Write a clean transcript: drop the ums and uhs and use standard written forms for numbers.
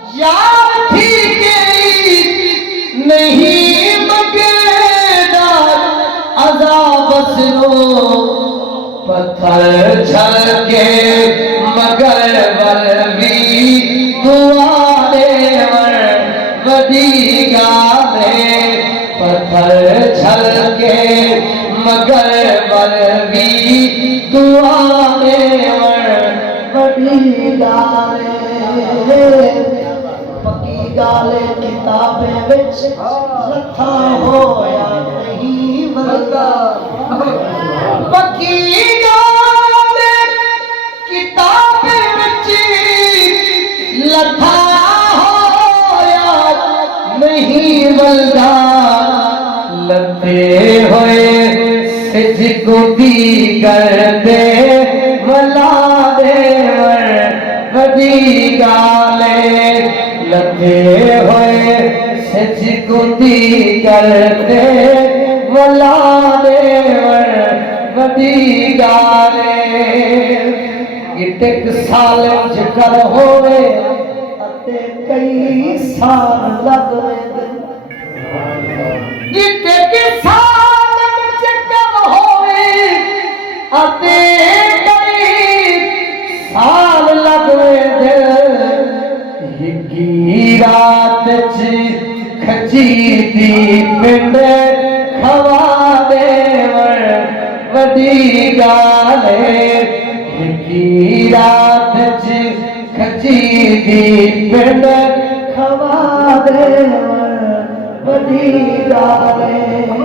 यार ठीक नहीं मगेदार अज़ाब सुनो पत्थर छलके मगर वलवी दुआ देवर वडी गाले पत्थर छलके मगर वलवी दुआ देवर वडी गाले पक्की गाले किताबें विच लखा होया नहीं बलदा पक्की गाले किताबें विच लखा होया नहीं बलदा लते होए सिजकुदी करदे वला देवर वडी गाले लगे हुए सिजकुदी करते वला देवर वडी गाले इतक साल जिक्र होवे अते कई साल लगवे इतक साल जिक्र होवे अते कई साल लगवे हिकी रात खची दी पिंड खवा देवर वडी गाले हिकी रात खची दी पिंड खवा देवर वडी गाले